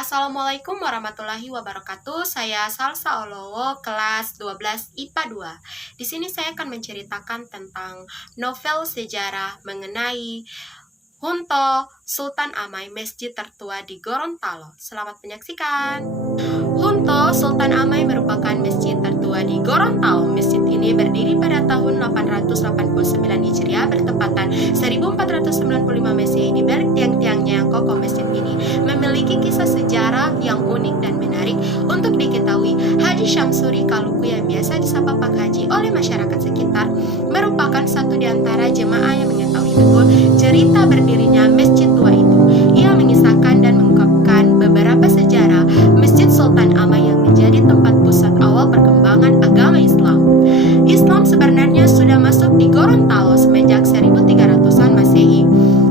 Assalamualaikum warahmatullahi wabarakatuh. Saya Salsa Olowo, kelas 12 IPA 2. Di sini saya akan menceritakan tentang novel sejarah mengenai Hunto Sultan Amai, masjid tertua di Gorontalo. Selamat menyaksikan. Hunto Sultan Amai merupakan masjid tertua di Gorontalo. Masjid ini berdiri pada tahun 889 Hijriah bertepatan 1495 Masehi. Di balik tiang-tiangnya yang kokoh, masjid ini memiliki kisah sejarah yang unik dan menarik. Untuk diketahui, Haji Syamsuri Kaluku yang biasa disapa Pak Haji oleh masyarakat sekitar merupakan satu di antara jemaah yang mengetahui betul cerita berdirinya masjid tua itu. Ia mengisahkan dan mengungkapkan beberapa sejarah Masjid Sultan Amai yang menjadi tempat pusat awal perkembangan agama Islam. Islam sebenarnya sudah masuk di Gorontalo semenjak 1300-an Masehi.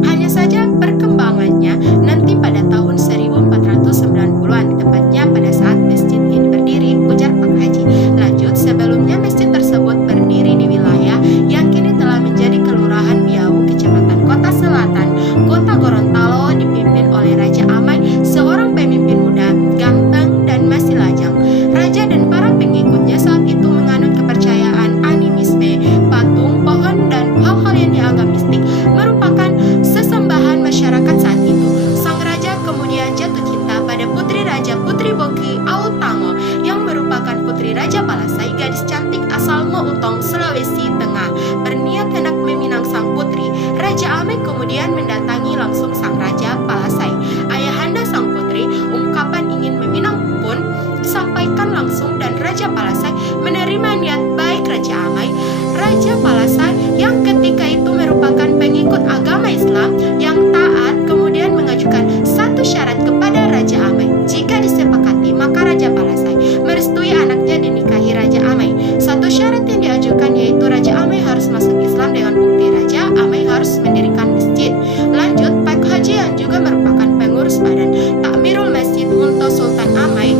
Hanya saja perkembangannya nanti pada tahun 1490-an, tepatnya pada saat masjid ini berdiri, ujar Pak Haji. Lanjut, sebelumnya masjid tersebut berdiri di wilayah yang kini telah menjadi Kelurahan Biawu, Kecamatan Kota Selatan, Kota Gorontalo, dipimpin oleh Raja Amai, seorang pemimpin muda, ganteng dan masih lajang. Raja dan para pengikutnya saat itu menganut kepercayaan animisme, patung, pohon, dan hal-hal yang dianggap mistik merupakan sesembahan masyarakat saat itu. Sang raja kemudian jatuh cinta pada putri Raja Putri Boki Autango yang merupakan putri Raja Palasai, gadis cantik asal Moutong, Sulawesi Tengah. Berniat hendak meminang sang putri, Raja Amai kemudian mendatangi langsung sang Raja Palasai. Ayahanda sang putri, ungkapan ingin meminang pun disampaikan langsung dan Raja Palasai menerima niat baik Raja Amai. Raja Palasai yang ketika itu merupakan pengikut agama Islam yang taat kemudian mengajukan satu syarat kepada Raja Amai. Jika disepakati, maka Raja Palasai merestui anaknya dinikahi Raja Amai. Satu syarat yang diajukan yaitu Raja Amai harus masuk Islam dengan bukti Raja Amai harus mendirikan masjid. Lanjut, Pak Haji yang juga merupakan pengurus badan Takmirul Masjid Hunto Sultan Amai.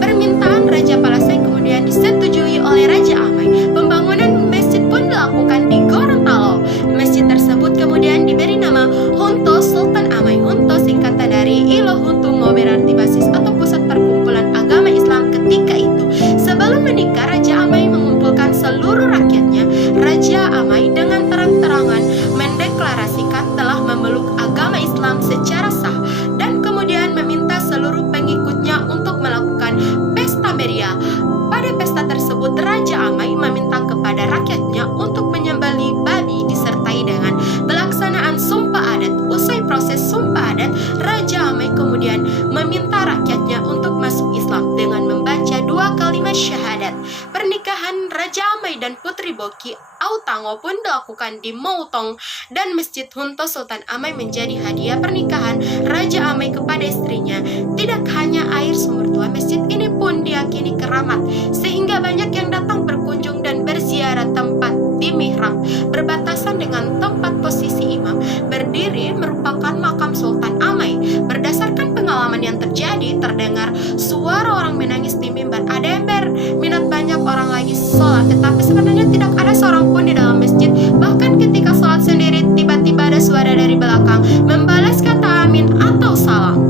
Permintaan Raja Palasai kemudian disetujui oleh Raja Amai. Pembangunan masjid pun dilakukan di Gorontalo. Masjid tersebut kemudian diberi nama Hunto Sultan Amai. Hunto singkatan dari Ilo Huntungo, berarti basis atau pusat perkumpulan agama Islam ketika itu. Sebelum menikah, Raja Amai mengumpulkan seluruh rakyatnya. Raja Amai dengan terang-terangan mendeklarasikan telah memeluk agama Islam secara sah dan kemudian meminta seluruh pengikutnya untuk melakukan pesta meriah. Pada pesta tersebut, Raja Amai meminta kepada rakyatnya untuk menyembelih babi disertai dengan pelaksanaan sumpah adat. Usai proses sumpah adat, Raja Amai kemudian meminta rakyatnya untuk masuk Islam dengan membaca 2 kalimat syahadat. Pernikahan Raja Amai dan Putri Boki Autango pun dilakukan di Moutong dan Masjid Hunto Sultan Amai menjadi hadiah pernikahan Raja Amai kepada istrinya. Tidak hanya air sumur tua, masjid ini pun diyakini keramat sehingga banyak yang datang berkunjung dan berziarah. Tempat di mihrab berbatasan dengan tempat posisi imam berdiri merupakan makam Sultan Amai. Berdasarkan pengalaman yang terjadi, terdengar suara orang menangis di mimbar. Ada yang berminat banyak orang lagi sholat, tetapi sebenarnya tidak ada seorang pun di dalam masjid. Bahkan ketika sholat sendiri, tiba-tiba ada suara dari belakang membalas kata amin atau salam.